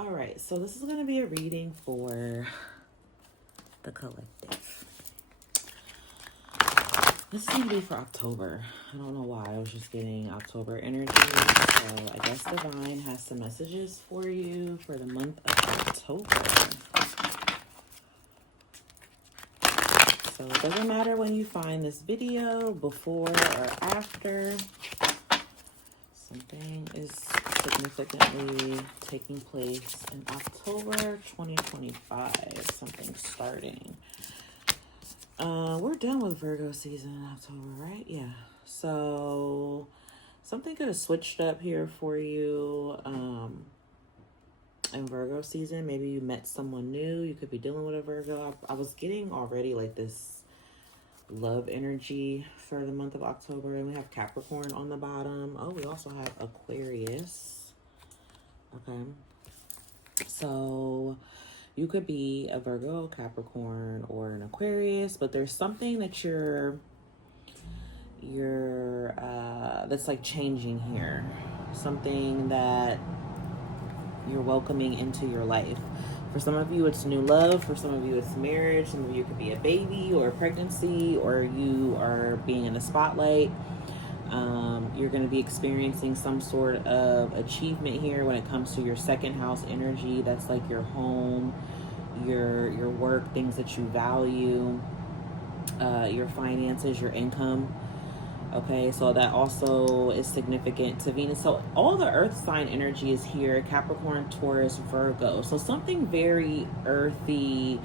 All right, so this is going to be a reading for the collective. This is going to be for October. I don't know why. I was just getting October energy. So I guess Divine has some messages for you for the month of October. So it doesn't matter when you find this video, before or after. Something is significantly taking place in October 2025. Something starting. We're done with Virgo season in October, right? Yeah. So something could have switched up here for you in Virgo season. Maybe you met someone new. You could be dealing with a Virgo. I was getting already like this love energy for the month of October, and we have Capricorn on the bottom. Oh, we also have Aquarius. Okay, so you could be a Virgo, Capricorn, or an Aquarius, but there's something that you're that's like changing here, something that you're welcoming into your life. For some of you, it's new love. For some of you, it's marriage. Some of you could be a baby or a pregnancy, or you are being in the spotlight. You're going to be experiencing some sort of achievement here when it comes to your second house energy. That's like your home, your work, things that you value, your finances, your income. Okay, so that also is significant to Venus. So all the earth sign energy is here: Capricorn, Taurus, Virgo. So something very earthy,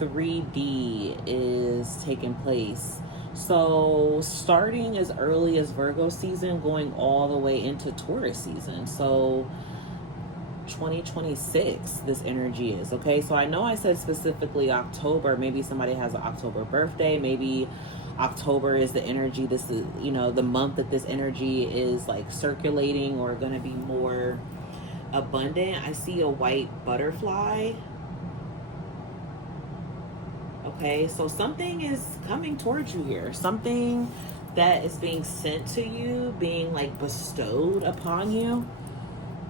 3D is taking place. So starting as early as Virgo season, going all the way into Taurus season. So 2026 this energy is. Okay, so I know I said specifically October. Maybe somebody has an October birthday. Maybe October is the energy, this is, the month that this energy is like circulating or going to be more abundant. I see a white butterfly. Okay, so something is coming towards you here. Something that is being sent to you, being like bestowed upon you.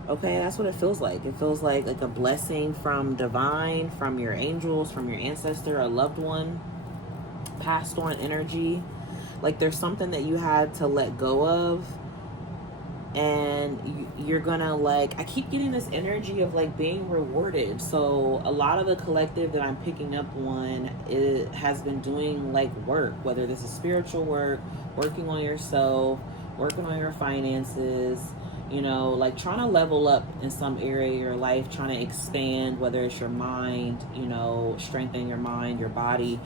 Okay, that's what it feels like. It feels like a blessing from divine, from your angels, from your ancestor, a loved one, passed on energy. Like there's something that you had to let go of, and you're gonna like, I keep getting this energy of like being rewarded. So a lot of the collective that I'm picking up on, it has been doing like work, whether this is spiritual work, working on yourself, working on your finances, like trying to level up in some area of your life, trying to expand, whether it's your mind, strengthen your mind, your body,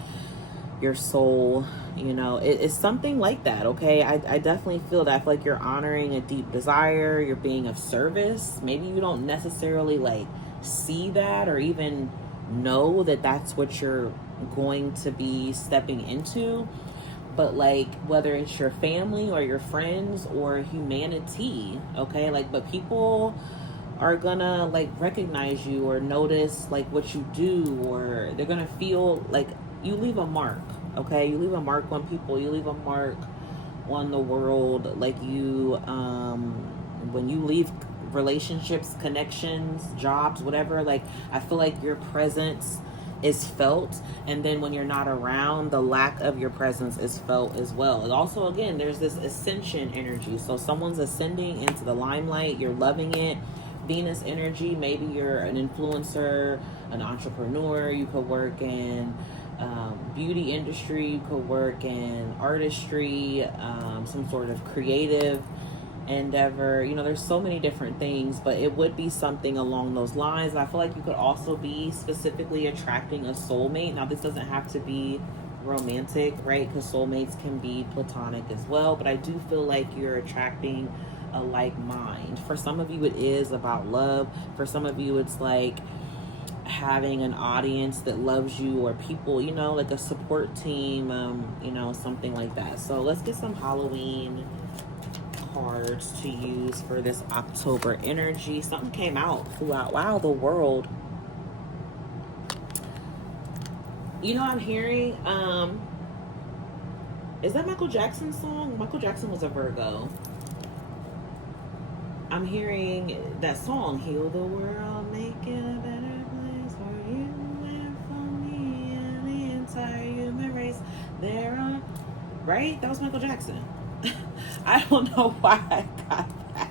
your soul, it's something like that. Okay, I definitely feel that. I feel like you're honoring a deep desire, you're being of service. Maybe you don't necessarily like see that or even know that that's what you're going to be stepping into, but like whether it's your family or your friends or humanity, okay, like, but people are gonna like recognize you or notice like what you do, or they're gonna feel like you leave a mark. Okay, you leave a mark on people, you leave a mark on the world. Like you, when you leave relationships, connections, jobs, whatever, like I feel like your presence is felt, and then when you're not around, the lack of your presence is felt as well. And also, again, there's this ascension energy. So someone's ascending into the limelight, you're loving it. Venus energy, maybe you're an influencer, an entrepreneur, you could work in beauty industry, you could work in artistry, some sort of creative endeavor. There's so many different things, but it would be something along those lines. And I feel like you could also be specifically attracting a soulmate. Now, this doesn't have to be romantic, right? Because soulmates can be platonic as well, but I do feel like you're attracting a like mind. For some of you, it is about love. For some of you, it's like having an audience that loves you, or people, like a support team, something like that. So let's get some Halloween cards to use for this October energy. Something came out throughout, wow, the world. I'm hearing, is that Michael Jackson's song? Michael Jackson was a Virgo. I'm hearing that song, Heal the World, Make It is there right? That was Michael Jackson. I don't know why I got that.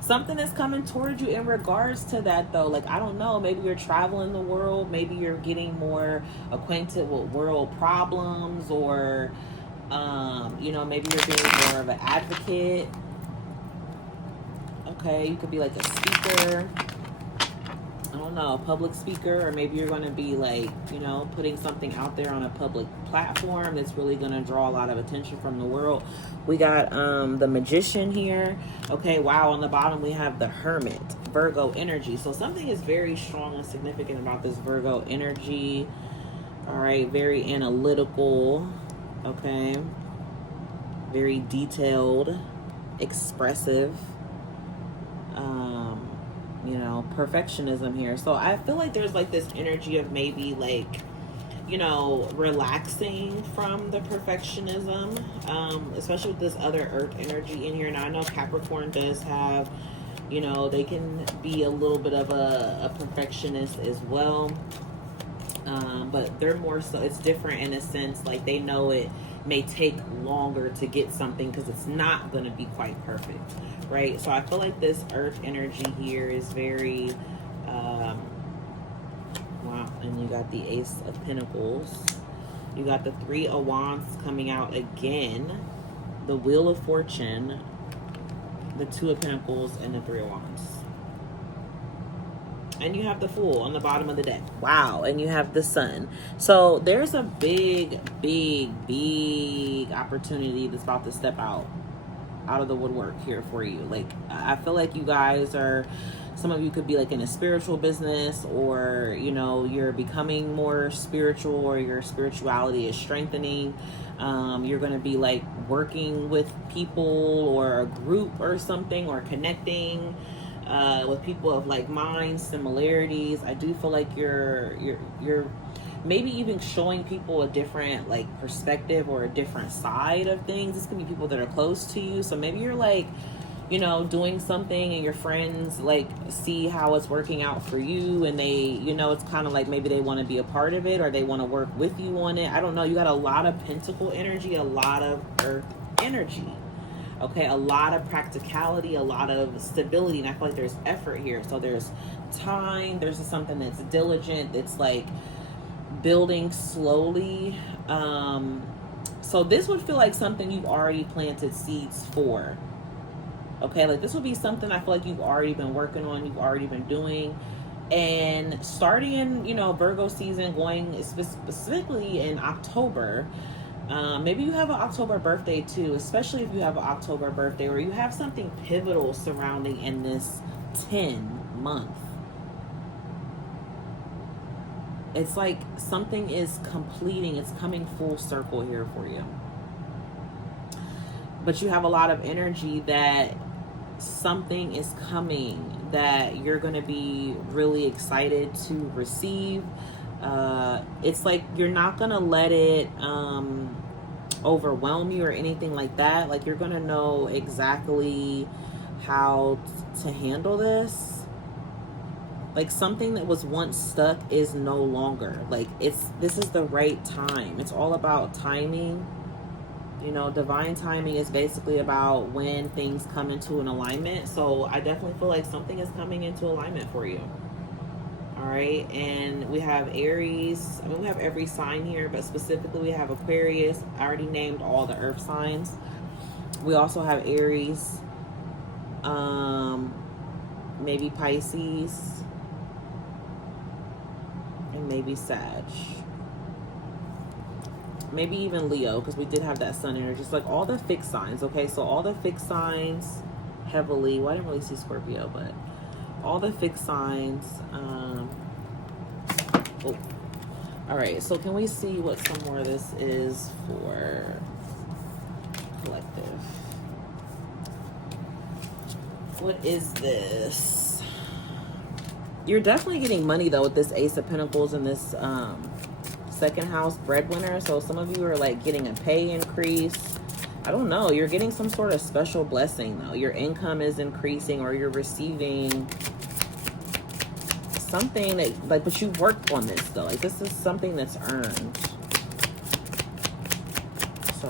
Something is coming towards you in regards to that, though. Like, I don't know. Maybe you're traveling the world. Maybe you're getting more acquainted with world problems, or, you know, maybe you're being more of an advocate. Okay, you could be like a speaker. I don't know, a public speaker, or maybe you're going to be like, you know, putting something out there on a public platform that's really going to draw a lot of attention from the world. We got the Magician here. Okay, wow, on the bottom we have the Hermit, Virgo energy. So something is very strong and significant about this Virgo energy. All right, very analytical. Okay, very detailed, expressive. You know, perfectionism here. So I feel like there's like this energy of maybe like, you know, relaxing from the perfectionism, especially with this other earth energy in here. Now I know Capricorn does have, you know, they can be a little bit of a perfectionist as well, but they're more so, it's different in a sense, like they know it may take longer to get something because it's not going to be quite perfect, right? So I feel like this earth energy here is very wow. And you got the Ace of Pentacles, you got the Three of Wands coming out again, the Wheel of Fortune, the Two of Pentacles, and the Three of Wands. And you have the Fool on the bottom of the deck. Wow. And you have the Sun. So there's a big opportunity that's about to step out of the woodwork here for you. Like, I feel like you guys are, some of you could be like in a spiritual business, or, you know, you're becoming more spiritual, or your spirituality is strengthening. You're going to be like working with people or a group or something, or connecting with people of like mind, similarities. I do feel like you're maybe even showing people a different like perspective or a different side of things. This can be people that are close to you. So maybe you're like, you know, doing something and your friends like see how it's working out for you, and they, you know, it's kind of like maybe they want to be a part of it, or they want to work with you on it. I don't know. You got a lot of Pentacle energy, a lot of Earth energy. Okay, a lot of practicality, a lot of stability, and I feel like there's effort here. So there's time, there's something that's diligent, it's like building slowly. So this would feel like something you've already planted seeds for. Okay, like this would be something I feel like you've already been working on, you've already been doing. And starting in, you know, Virgo season, going specifically in October. Maybe you have an October birthday too, especially if you have an October birthday, or you have something pivotal surrounding in this 10 month. It's like something is completing, it's coming full circle here for you. But you have a lot of energy that something is coming that you're going to be really excited to receive. It's like you're not going to let it overwhelm you or anything like that. Like you're going to know exactly how to handle this. Like something that was once stuck is no longer. Like this is the right time. It's all about timing. You know, divine timing is basically about when things come into an alignment. So I definitely feel like something is coming into alignment for you. All right, and we have Aries. I mean, we have every sign here, but specifically we have Aquarius. I already named all the earth signs. We also have Aries, maybe Pisces, and maybe Sag. Maybe even Leo, because we did have that sun energy. Just like all the fixed signs, okay? So all the fixed signs heavily. Well, I didn't really see Scorpio, but all the fixed signs. Oh, all right. So can we see what some more of this is for collective? What is this? You're definitely getting money though with this Ace of Pentacles and this second house breadwinner. So some of you are like getting a pay increase. I don't know. You're getting some sort of special blessing though. Your income is increasing, or you're receiving something that like, but you worked on this though. Like this is something that's earned.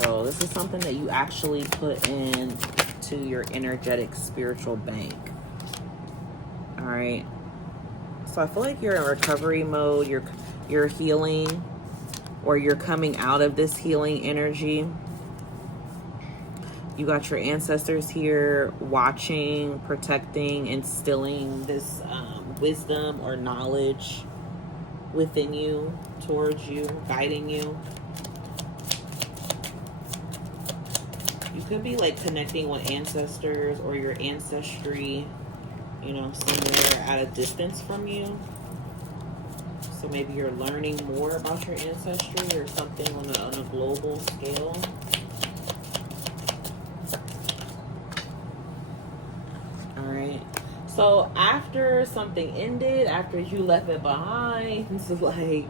So this is something that you actually put in to your energetic spiritual bank. All right. So I feel like you're in recovery mode. You're healing, or you're coming out of this healing energy. You got your ancestors here watching, protecting, instilling this wisdom or knowledge within you, towards you, guiding you. You could be like connecting with ancestors or your ancestry, you know, somewhere at a distance from you. So maybe you're learning more about your ancestry or something on a global scale. So after something ended, after you left it behind, it's like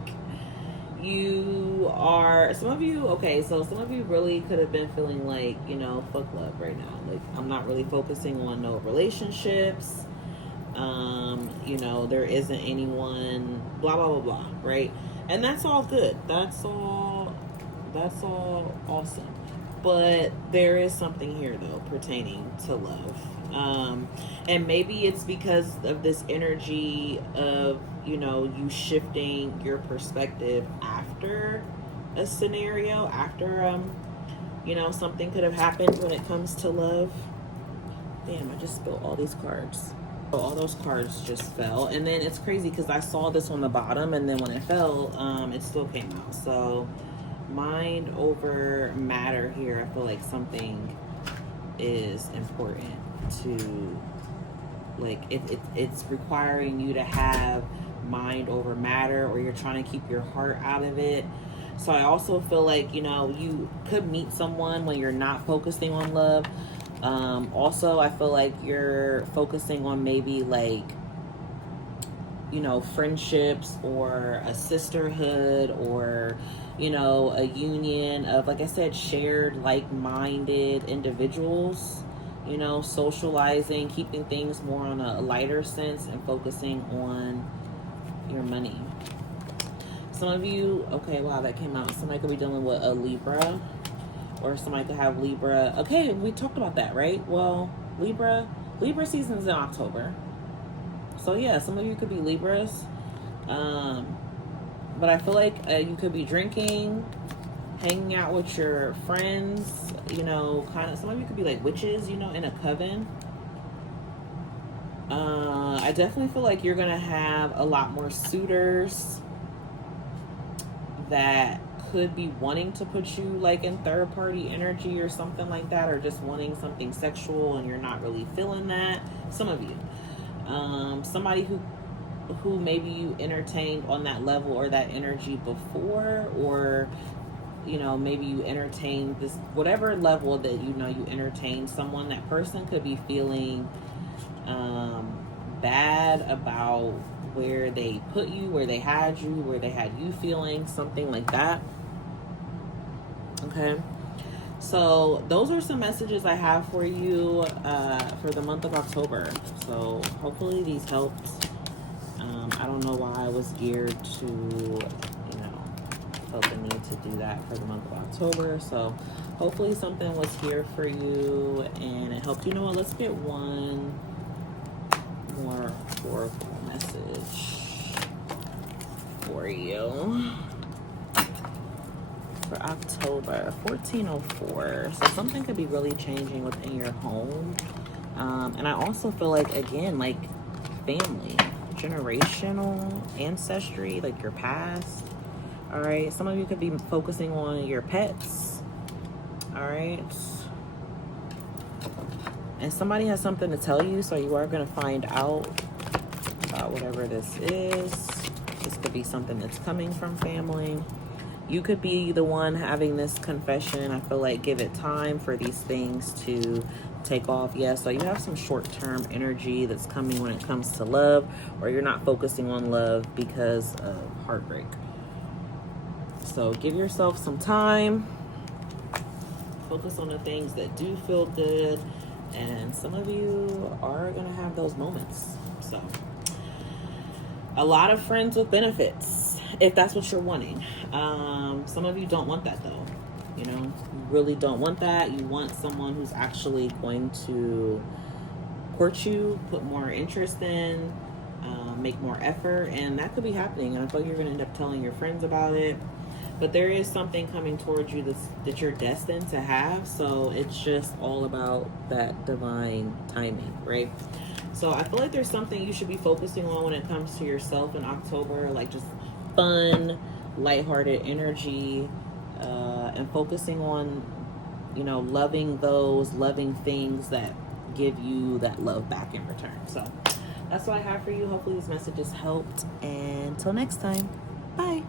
you are, some of you really could have been feeling like, you know, fuck love right now. Like, I'm not really focusing on no relationships. You know, there isn't anyone, blah, blah, blah, blah, right? And that's all good. That's all awesome. But there is something here, though, pertaining to love. And maybe it's because of this energy of, you know, you shifting your perspective after a scenario, after, you know, something could have happened when it comes to love. Damn, I just spilled all these cards. So all those cards just fell. And then it's crazy because I saw this on the bottom, and then when it fell, it still came out. So mind over matter here. I feel like something is important to, like, it's requiring you to have mind over matter, or you're trying to keep your heart out of it. So I also feel like, you know, you could meet someone when you're not focusing on love. Also, I feel like you're focusing on maybe, like, you know, friendships or a sisterhood, or, you know, a union of, like I said, shared like-minded individuals, you know, socializing, keeping things more on a lighter sense, and focusing on your money. Some of you, okay, wow, that came out. Somebody could be dealing with a Libra, or somebody could have Libra. Okay, we talked about that, right? Well, Libra season's in October. So yeah, some of you could be Libras. But I feel like you could be drinking, hanging out with your friends, you know, kind of, some of you could be like witches, you know, in a coven. I definitely feel like you're going to have a lot more suitors that could be wanting to put you like in third party energy or something like that, or just wanting something sexual and you're not really feeling that. Some of you. Somebody who maybe you entertained on that level or that energy before, or, you know, maybe you entertained this, whatever level that, you know, you entertained someone, that person could be feeling bad about where they put you, where they had you feeling, something like that. Okay. So those are some messages I have for you for the month of October. So hopefully these helped. I don't know why I was geared to, you know, felt the need to do that for the month of October. So hopefully something was here for you and it helped. You know what? Let's get one more oracle message for you. For October 1404. So something could be really changing within your home. And I also feel like, again, like family, generational ancestry, like your past. All right. Some of you could be focusing on your pets. All right. And somebody has something to tell you. So you are going to find out about whatever this is. This could be something that's coming from family. You could be the one having this confession. I feel like give it time for these things to take off. Yeah, so you have some short-term energy that's coming when it comes to love, or you're not focusing on love because of heartbreak. So give yourself some time. Focus on the things that do feel good. And some of you are going to have those moments. So a lot of friends with benefits, if that's what you're wanting. Some of you don't want that though. You know, you really don't want that. You want someone who's actually going to court you, put more interest in, make more effort, and that could be happening. And I feel like you're going to end up telling your friends about it. But there is something coming towards you that you're destined to have. So it's just all about that divine timing, right? So I feel like there's something you should be focusing on when it comes to yourself in October, like just fun, lighthearted energy, and focusing on, you know, loving things that give you that love back in return. So that's what I have for you. Hopefully this message has helped. And until next time, bye.